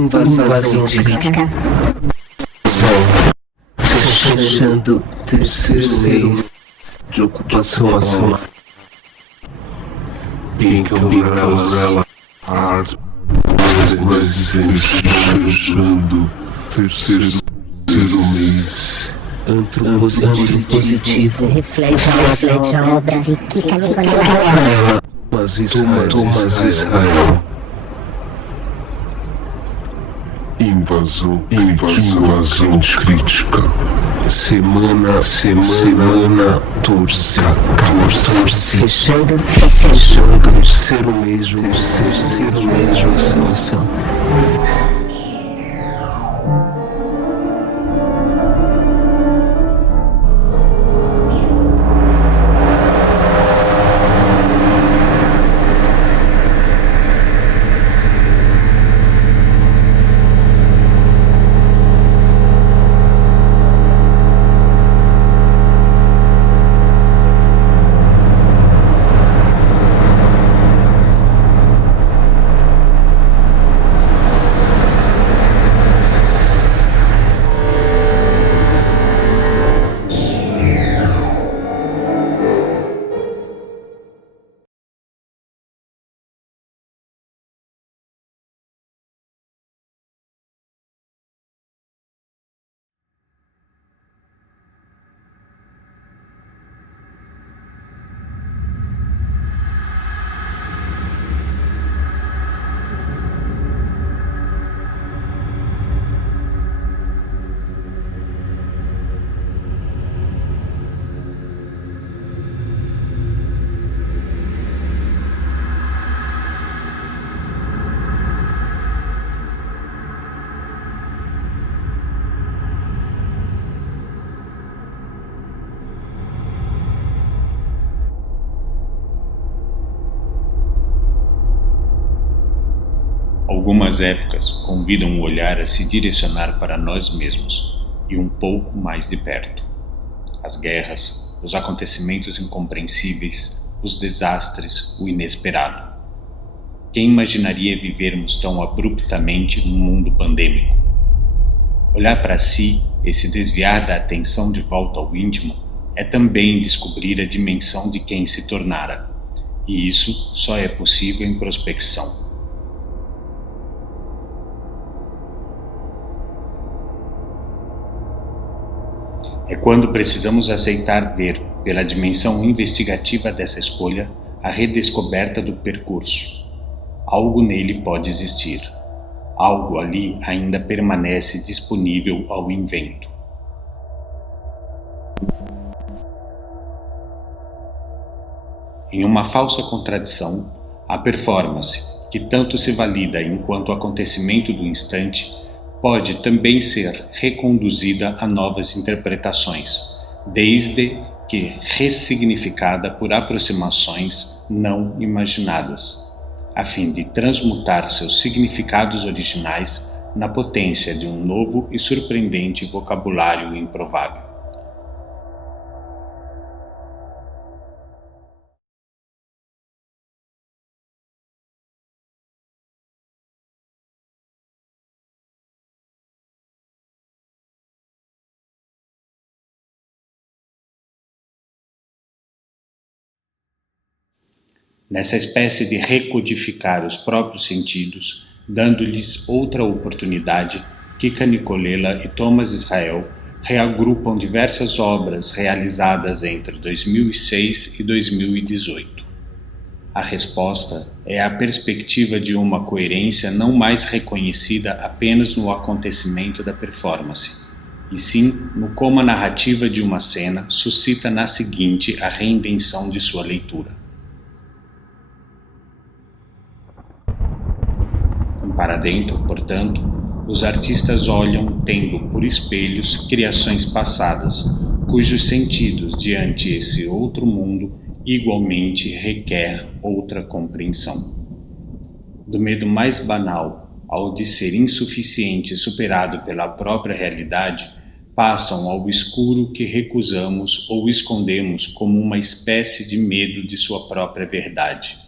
Invasão crítica. Fechando terceiro mês de ocupação ação. Pink Umbrella Hard. Fechando terceiro mês. Antropositivo positivo. Reflete a obra de Kika Nicolau. Thomas Israel. Invasão crítica. Semana 14. Fechando terceiro mês de vacinação. Algumas épocas convidam o olhar a se direcionar para nós mesmos e um pouco mais de perto. As guerras, os acontecimentos incompreensíveis, os desastres, o inesperado. Quem imaginaria vivermos tão abruptamente num mundo pandêmico? Olhar para si e se desviar da atenção de volta ao íntimo é também descobrir a dimensão de quem se tornara, e isso só é possível em prospecção. É quando precisamos aceitar ver, pela dimensão investigativa dessa escolha, a redescoberta do percurso. Algo nele pode existir. Algo ali ainda permanece disponível ao invento. Em uma falsa contradição, a performance, que tanto se valida enquanto acontecimento do instante, pode também ser reconduzida a novas interpretações, desde que ressignificada por aproximações não imaginadas, a fim de transmutar seus significados originais na potência de um novo e surpreendente vocabulário improvável. Nessa espécie de recodificar os próprios sentidos, dando-lhes outra oportunidade, Kika Nicolela e Thomas Israel reagrupam diversas obras realizadas entre 2006 e 2018. A resposta é a perspectiva de uma coerência não mais reconhecida apenas no acontecimento da performance, e sim no como a narrativa de uma cena suscita na seguinte a reinvenção de sua leitura. Para dentro, portanto, os artistas olham tendo por espelhos criações passadas, cujos sentidos diante esse outro mundo igualmente requer outra compreensão. Do medo mais banal ao de ser insuficiente e superado pela própria realidade, passam ao escuro que recusamos ou escondemos como uma espécie de medo de sua própria verdade.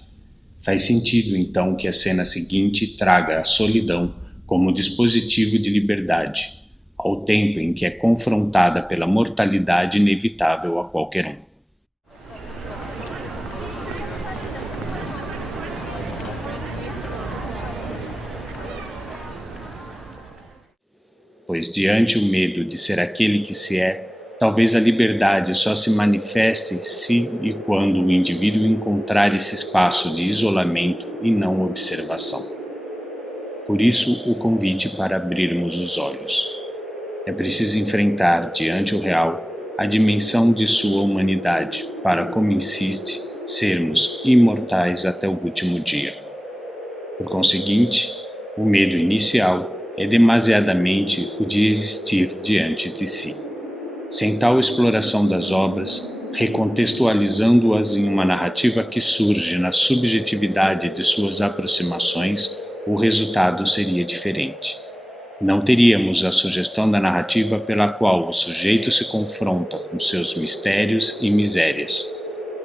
Faz sentido, então, que a cena seguinte traga a solidão como dispositivo de liberdade, ao tempo em que é confrontada pela mortalidade inevitável a qualquer um. Pois diante o medo de ser aquele que se é, talvez a liberdade só se manifeste se e quando o indivíduo encontrar esse espaço de isolamento e não observação. Por isso, o convite para abrirmos os olhos. É preciso enfrentar, diante o real, a dimensão de sua humanidade, para, como insiste, sermos imortais até o último dia. Por conseguinte, o medo inicial é demasiadamente o de existir diante de si. Sem tal exploração das obras, recontextualizando-as em uma narrativa que surge na subjetividade de suas aproximações, o resultado seria diferente. Não teríamos a sugestão da narrativa pela qual o sujeito se confronta com seus mistérios e misérias,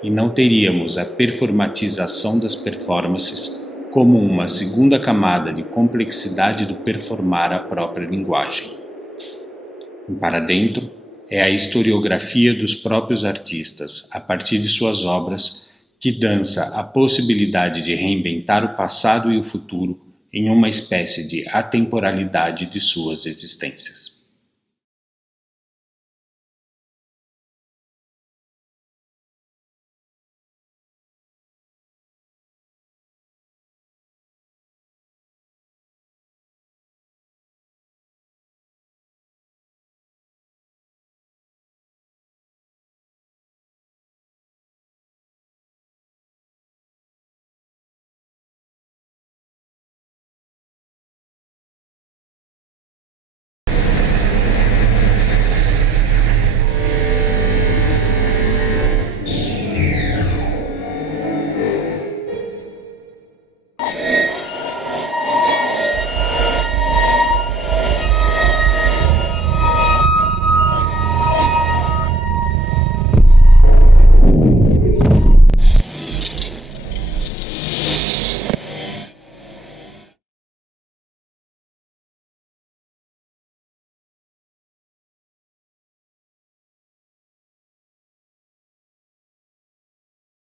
e não teríamos a performatização das performances como uma segunda camada de complexidade do performar a própria linguagem. Para dentro, é a historiografia dos próprios artistas, a partir de suas obras, que dança a possibilidade de reinventar o passado e o futuro em uma espécie de atemporalidade de suas existências.